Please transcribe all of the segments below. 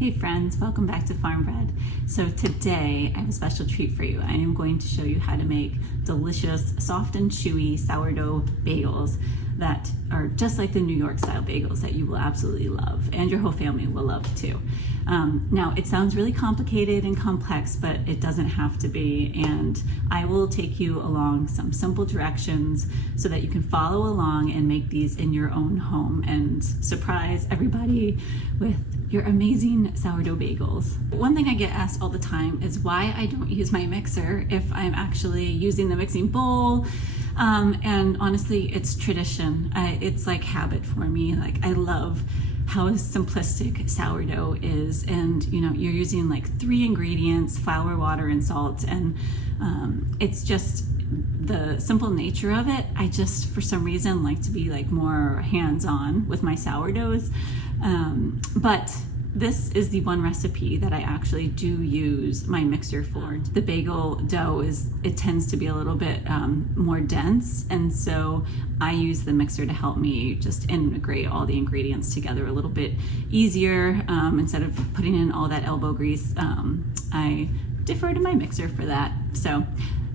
Hey friends, welcome back to FARMBREAD. So today I have a special treat for you. I am going to show you how to make delicious, soft and chewy sourdough bagels that are just like the New York style bagels that you will absolutely love, and your whole family will love too. Now it sounds really complicated and complex, but it doesn't have to be, and I will take you along some simple directions so that you can follow along and make these in your own home and surprise everybody with your amazing sourdough bagels. One thing I get asked all the time is why I don't use my mixer if I'm actually using the mixing bowl. And honestly, it's tradition. It's like habit for me. Like, I love how simplistic sourdough is, and you know, you're using like 3 ingredients: flour, water, and salt, and it's just the simple nature of it. I just, for some reason, like to be like more hands-on with my sourdoughs, but this is the one recipe that I actually do use my mixer for. The bagel dough it tends to be a little bit more dense, and so I use the mixer to help me just integrate all the ingredients together a little bit easier. Instead of putting in all that elbow grease, I defer to my mixer for that. So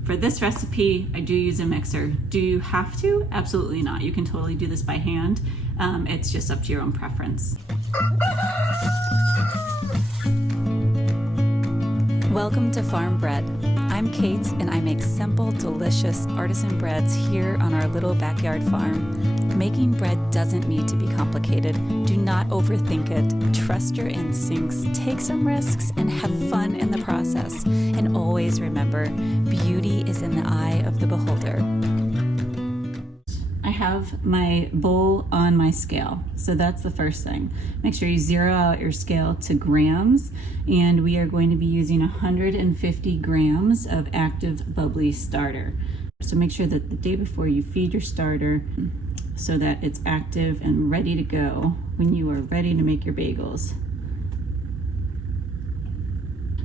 for this recipe, I do use a mixer. Do you have to? Absolutely not. You can totally do this by hand. It's just up to your own preference. Welcome to FARMBREAD. I'm Kate, and I make simple, delicious artisan breads here on our little backyard farm. Making bread doesn't need to be complicated. Do not overthink it. Trust your instincts, take some risks, and have fun in the process. And always remember, beauty is in the eye of the beholder. I have my bowl on my scale, so that's the first thing. Make sure you zero out your scale to grams, and we are going to be using 150 grams of active bubbly starter. So make sure that the day before you feed your starter so that it's active and ready to go when you are ready to make your bagels.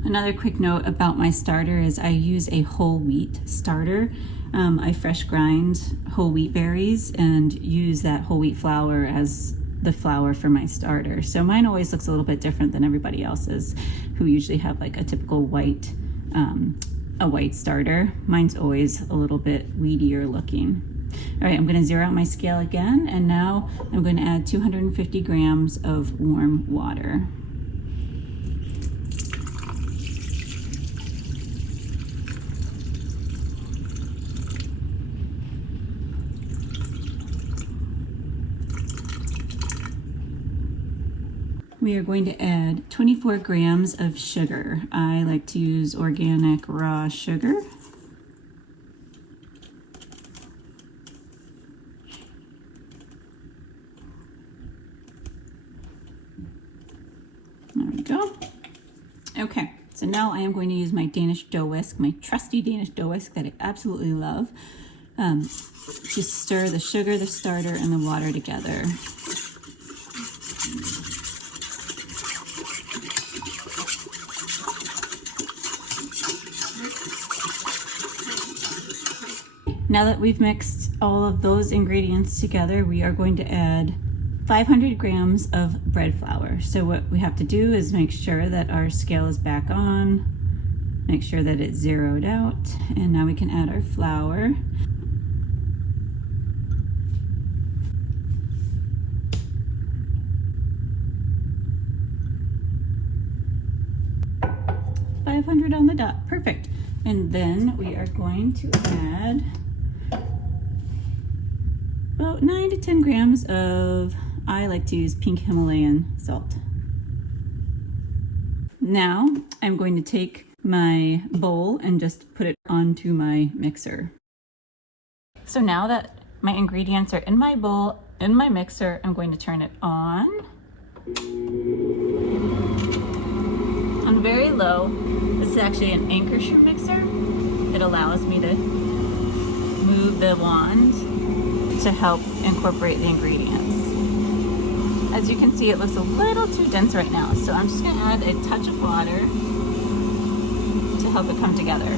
Another quick note about my starter is I use a whole wheat starter. I fresh grind whole wheat berries and use that whole wheat flour as the flour for my starter. So mine always looks a little bit different than everybody else's, who usually have like a typical white starter. Mine's always a little bit wheatier looking. All right, I'm gonna zero out my scale again, and now I'm gonna add 250 grams of warm water. We are going to add 24 grams of sugar. I like to use organic raw sugar. There we go. Okay, so now I am going to use my Danish dough whisk, my trusty Danish dough whisk that I absolutely love, to stir the sugar, the starter, and the water together. Now that we've mixed all of those ingredients together, we are going to add 500 grams of bread flour. So what we have to do is make sure that our scale is back on, make sure that it's zeroed out, and now we can add our flour. $500 on the dot, perfect. And then we are going to add about 9 to 10 grams of, I like to use pink Himalayan salt. Now I'm going to take my bowl and just put it onto my mixer. So now that my ingredients are in my bowl, in my mixer, I'm going to turn it on very low. This is actually an Anchor mixer. It allows me to move the wand to help incorporate the ingredients. As you can see, it looks a little too dense right now, so I'm just going to add a touch of water to help it come together.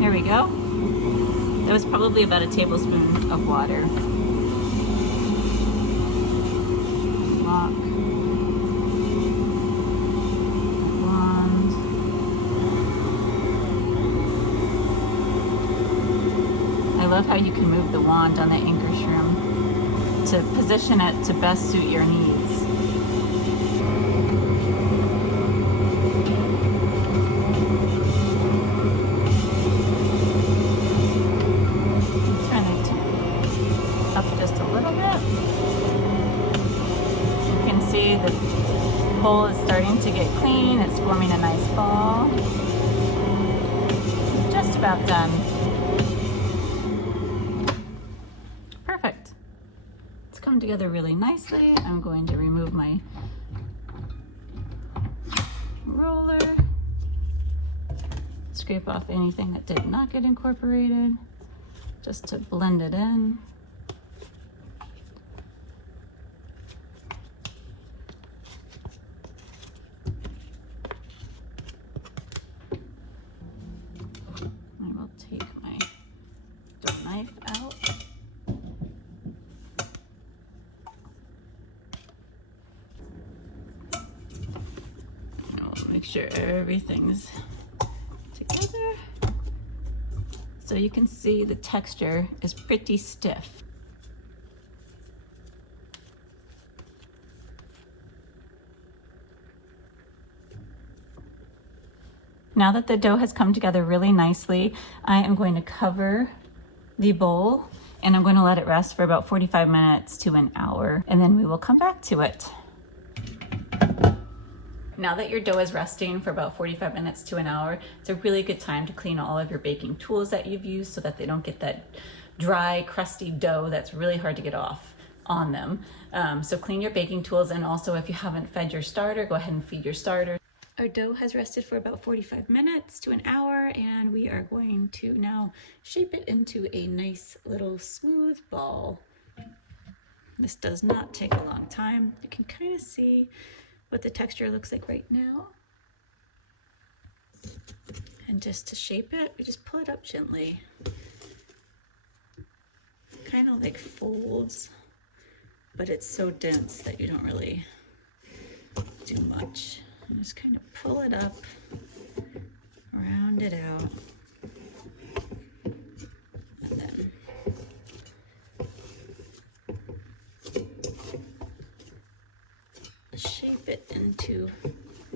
There we go. That was probably about a tablespoon of water. Lock. Wand. I love how you can move the wand on the anchor shroom to position it to best suit your needs. Turn it up just a little bit. You can see the bowl is starting to get clean. It's forming a nice ball. Just about done. Perfect. It's come together really nicely. I'm going to remove my roller. Scrape off anything that did not get incorporated, just to blend it in. I will take my dough knife out. I'll make sure everything's together. So you can see the texture is pretty stiff. Now that the dough has come together really nicely, I am going to cover the bowl and I'm going to let it rest for about 45 minutes to an hour, and then we will come back to it. Now that your dough is resting for about 45 minutes to an hour, it's a really good time to clean all of your baking tools that you've used so that they don't get that dry, crusty dough that's really hard to get off on them. So clean your baking tools, and also if you haven't fed your starter, go ahead and feed your starter. Our dough has rested for about 45 minutes to an hour, and we are going to now shape it into a nice little smooth ball. This does not take a long time. You can kind of see what the texture looks like right now. And just to shape it, we just pull it up gently. Kind of like folds, but it's so dense that you don't really do much. And just kind of pull it up, round it out, and then shape it into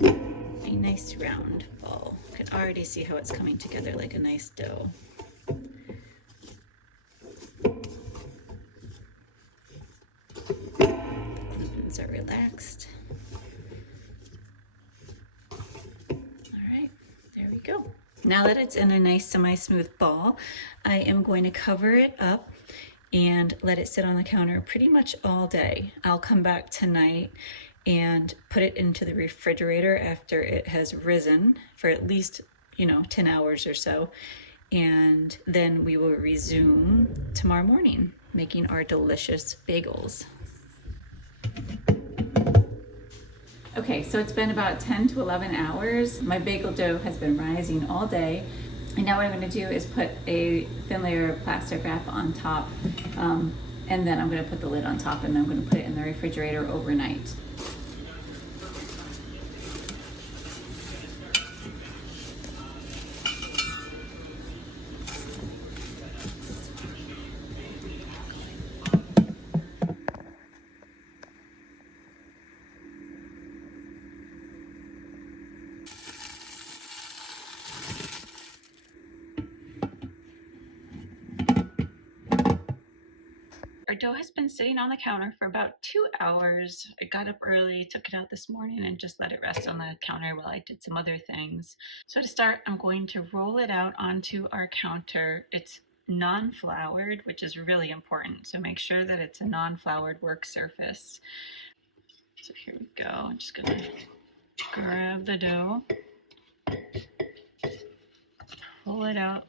a nice round ball. You can already see how it's coming together like a nice dough. The glutens are relaxed. Go. Now that it's in a nice semi-smooth ball, I am going to cover it up and let it sit on the counter pretty much all day. I'll come back tonight and put it into the refrigerator after it has risen for at least, 10 hours or so. And then we will resume tomorrow morning making our delicious bagels. Okay, so it's been about 10 to 11 hours. My bagel dough has been rising all day. And now what I'm gonna do is put a thin layer of plastic wrap on top, and then I'm gonna put the lid on top, and then I'm gonna put it in the refrigerator overnight. Our dough has been sitting on the counter for about 2 hours. I got up early, took it out this morning, and just let it rest on the counter while I did some other things. So to start, I'm going to roll it out onto our counter. It's non-floured, which is really important. So make sure that it's a non-floured work surface. So here we go. I'm just gonna grab the dough, pull it out,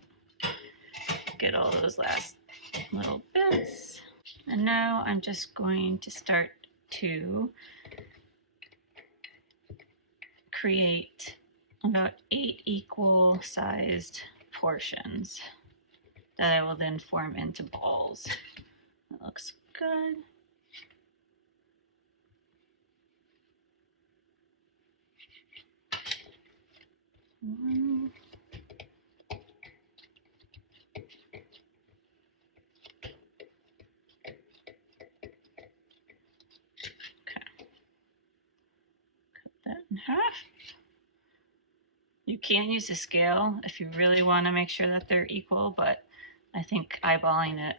get all those last little bits. And now I'm just going to start to create about 8 equal sized portions. that I will then form into balls. That looks good. One. That in half. You can use a scale if you really want to make sure that they're equal, but I think eyeballing it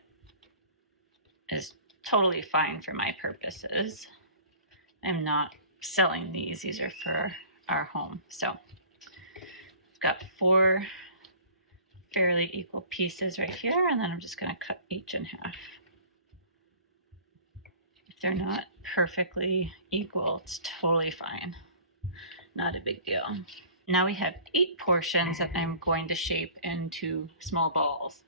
is totally fine for my purposes. I'm not selling these. These are for our home. So I've got 4 fairly equal pieces right here, and then I'm just going to cut each in half. If they're not perfectly equal, it's totally fine. Not a big deal. Now we have 8 portions that I'm going to shape into small balls.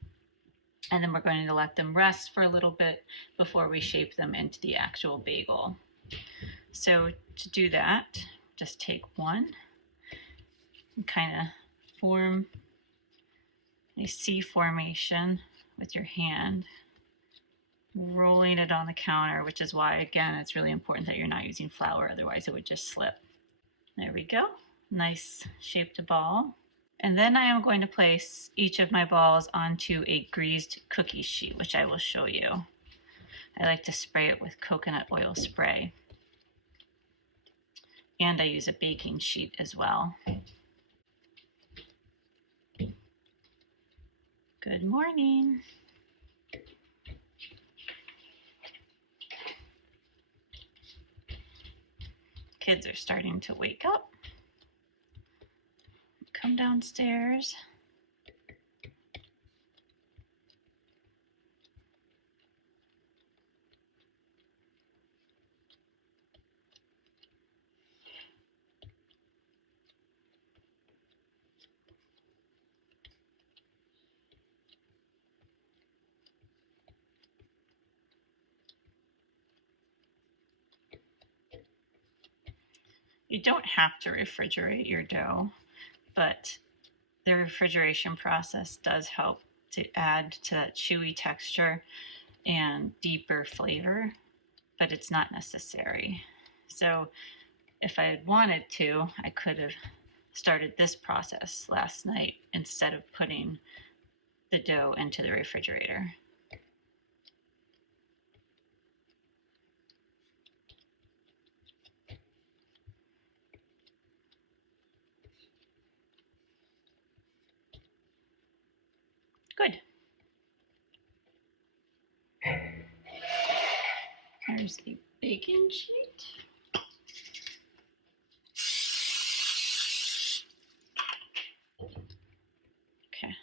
And then we're going to let them rest for a little bit before we shape them into the actual bagel. So to do that, just take one and kind of form a C formation with your hand, rolling it on the counter, which is why, again, it's really important that you're not using flour, otherwise it would just slip. There we go. Nice shaped ball. And then I am going to place each of my balls onto a greased cookie sheet, which I will show you. I like to spray it with coconut oil spray. And I use a baking sheet as well. Good morning. Kids are starting to wake up. Come downstairs. You don't have to refrigerate your dough, but the refrigeration process does help to add to that chewy texture and deeper flavor, but it's not necessary. So if I had wanted to, I could have started this process last night instead of putting the dough into the refrigerator. Good. There's the baking sheet. Okay.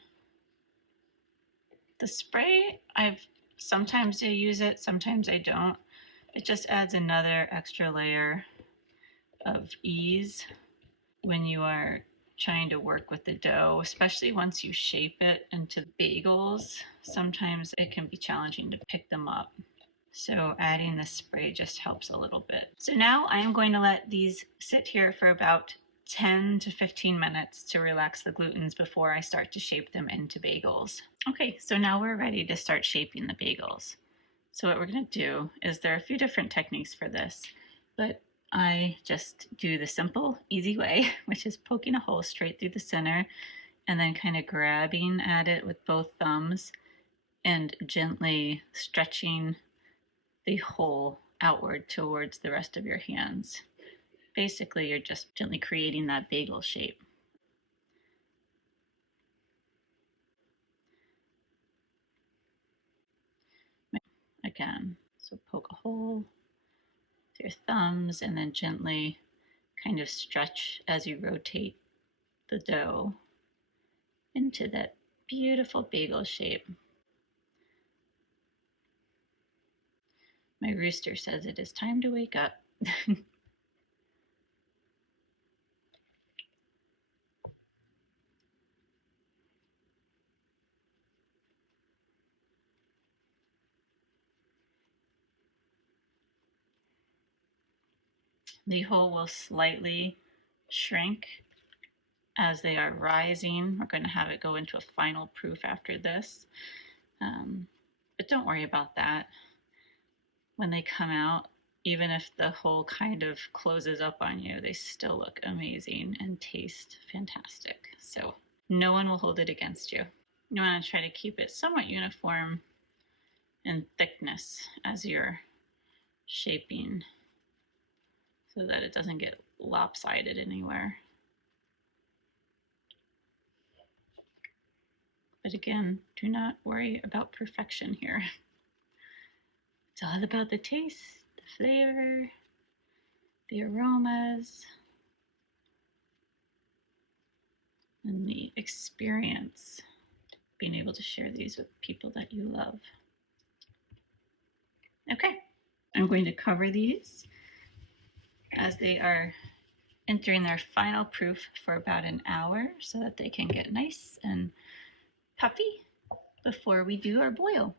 The spray, sometimes I use it, sometimes I don't. It just adds another extra layer of ease when you are trying to work with the dough, especially once you shape it into bagels. Sometimes it can be challenging to pick them up. So adding the spray just helps a little bit. So now I am going to let these sit here for about 10 to 15 minutes to relax the glutens before I start to shape them into bagels. Okay, so now we're ready to start shaping the bagels. So what we're going to do is there are a few different techniques for this, but I just do the simple, easy way, which is poking a hole straight through the center and then kind of grabbing at it with both thumbs and gently stretching the hole outward towards the rest of your hands. Basically, you're just gently creating that bagel shape. Again, so poke a hole with your thumbs and then gently kind of stretch as you rotate the dough into that beautiful bagel shape. My rooster says it is time to wake up. The hole will slightly shrink as they are rising. We're going to have it go into a final proof after this. But don't worry about that. When they come out, even if the hole kind of closes up on you, they still look amazing and taste fantastic. So no one will hold it against you. You want to try to keep it somewhat uniform in thickness as you're shaping so that it doesn't get lopsided anywhere. But again, do not worry about perfection here. It's all about the taste, the flavor, the aromas, and the experience, being able to share these with people that you love. Okay, I'm going to cover these as they are entering their final proof for about an hour so that they can get nice and puffy before we do our boil.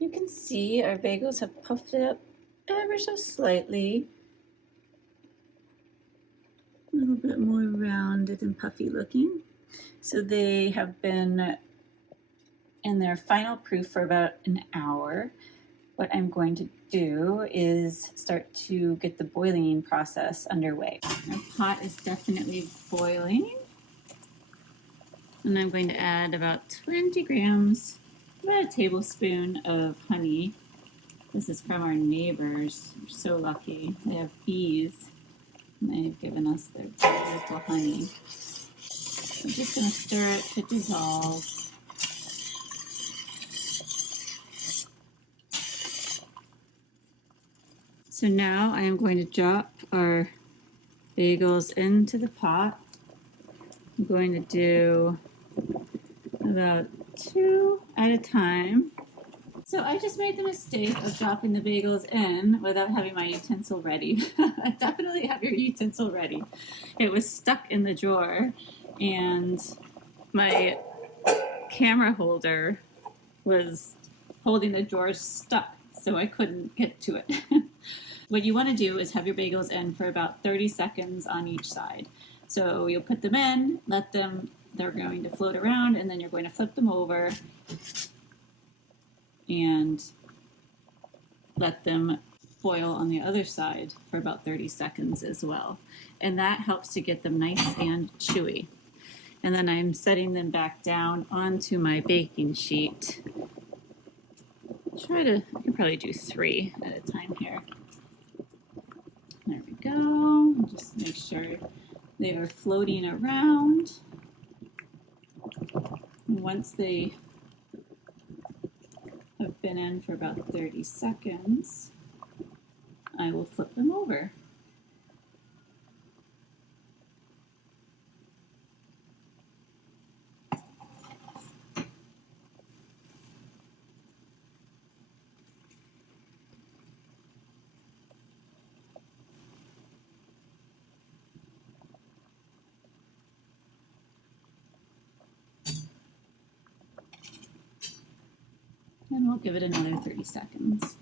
You can see our bagels have puffed up ever so slightly. A little bit more rounded and puffy looking. So they have been in their final proof for about an hour. What I'm going to do is start to get the boiling process underway. Our pot is definitely boiling. And I'm going to add about 20 grams, about a tablespoon of honey. This is from our neighbors. We're so lucky. They have bees, and they've given us their beautiful honey. So I'm just going to stir it to dissolve. So now I am going to drop our bagels into the pot. I'm going to do about 2 at a time. So I just made the mistake of dropping the bagels in without having my utensil ready. Definitely have your utensil ready. It was stuck in the drawer and my camera holder was holding the drawer stuck, so I couldn't get to it. What you want to do is have your bagels in for about 30 seconds on each side. So you'll put them in, they're going to float around, and then you're going to flip them over and let them boil on the other side for about 30 seconds as well. And that helps to get them nice and chewy. And then I'm setting them back down onto my baking sheet. I can probably do 3 at a time here. There we go. Just make sure they are floating around. And once they have been in for about 30 seconds, I will flip them over. And we'll give it another 30 seconds.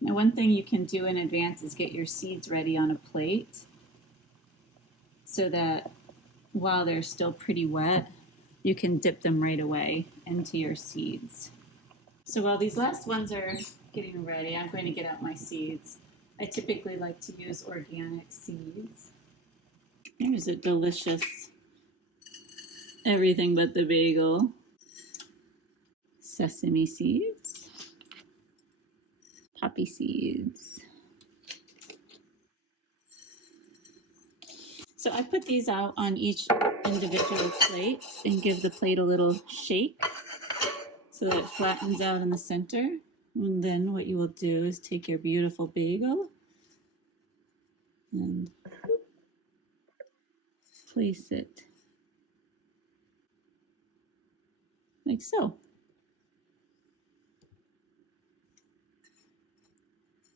Now, one thing you can do in advance is get your seeds ready on a plate so that while they're still pretty wet, you can dip them right away into your seeds. So while these last ones are getting ready, I'm going to get out my seeds. I typically like to use organic seeds. Here's a delicious everything but the bagel. Sesame seeds, poppy seeds. So I put these out on each individual plate and give the plate a little shake so that it flattens out in the center. And then what you will do is take your beautiful bagel and place it like so.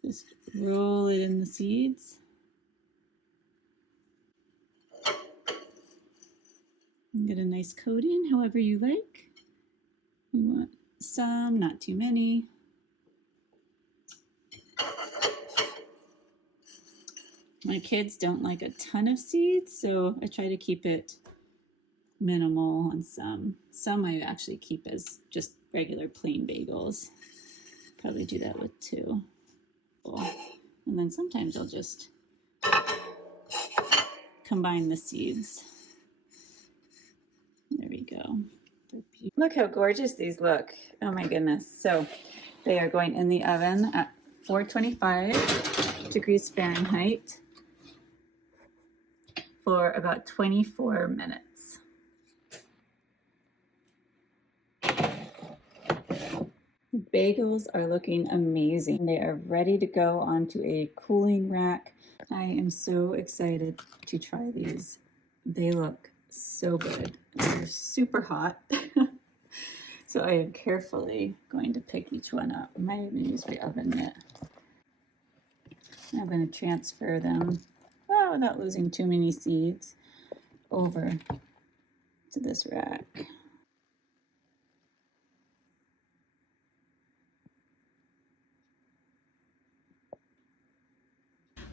Just roll it in the seeds. And get a nice coating, however you like. You want some, not too many. My kids don't like a ton of seeds, so I try to keep it minimal on some. Some I actually keep as just regular plain bagels. Probably do that with 2. And then sometimes I'll just combine the seeds. There we go. Look how gorgeous these look. Oh my goodness. So they are going in the oven at 425 degrees Fahrenheit for about 24 minutes. The bagels are looking amazing. They are ready to go onto a cooling rack. I am so excited to try these. They look so good. They're super hot. So I am carefully going to pick each one up. I might even use my oven mitt. I'm going to transfer them, without losing too many seeds, over to this rack.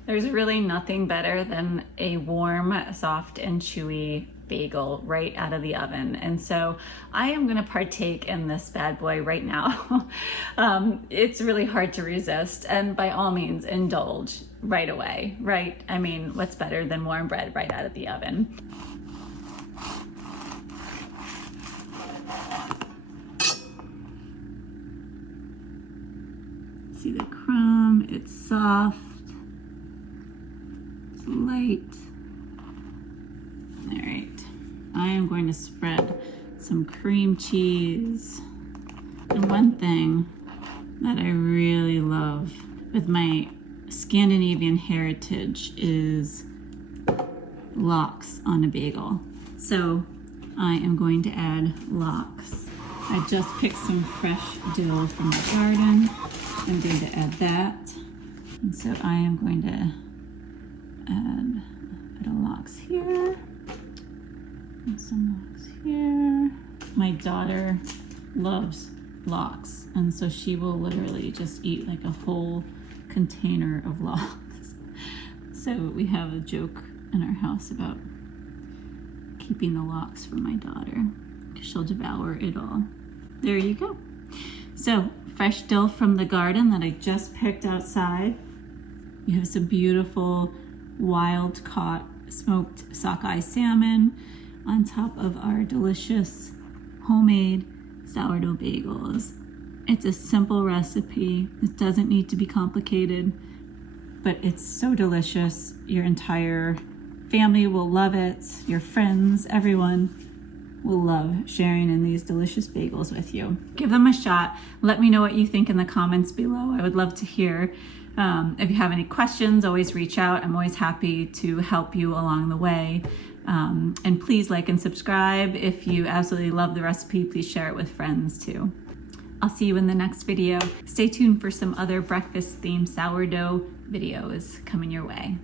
There's really nothing better than a warm, soft, and chewy bagel right out of the oven. And so I am gonna partake in this bad boy right now. It's really hard to resist, and by all means, indulge right away, right? I mean, what's better than warm bread right out of the oven? See the crumb, it's soft. Light. All right, I am going to spread some cream cheese. And one thing that I really love with my Scandinavian heritage is lox on a bagel. So I am going to add lox. I just picked some fresh dill from the garden. I'm going to add that. And so I am going to add a bit of lox here and some lox here. My daughter loves lox, and so she will literally just eat like a whole container of lox. So we have a joke in our house about keeping the lox from my daughter because she'll devour it all. There you go. So fresh dill from the garden that I just picked outside. We have some beautiful wild caught smoked sockeye salmon on top of our delicious homemade sourdough bagels. It's a simple recipe. It doesn't need to be complicated, but it's so delicious. Your entire family will love it. Your friends, everyone will love sharing in these delicious bagels with you. Give them a shot. Let me know what you think in the comments below. I would love to hear. If you have any questions, always reach out. I'm always happy to help you along the way. And please like and subscribe. If you absolutely love the recipe, please share it with friends too. I'll see you in the next video. Stay tuned for some other breakfast themed sourdough videos coming your way.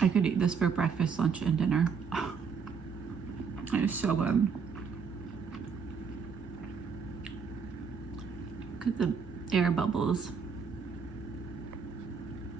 I could eat this for breakfast, lunch, and dinner. It is so good. Look at the air bubbles.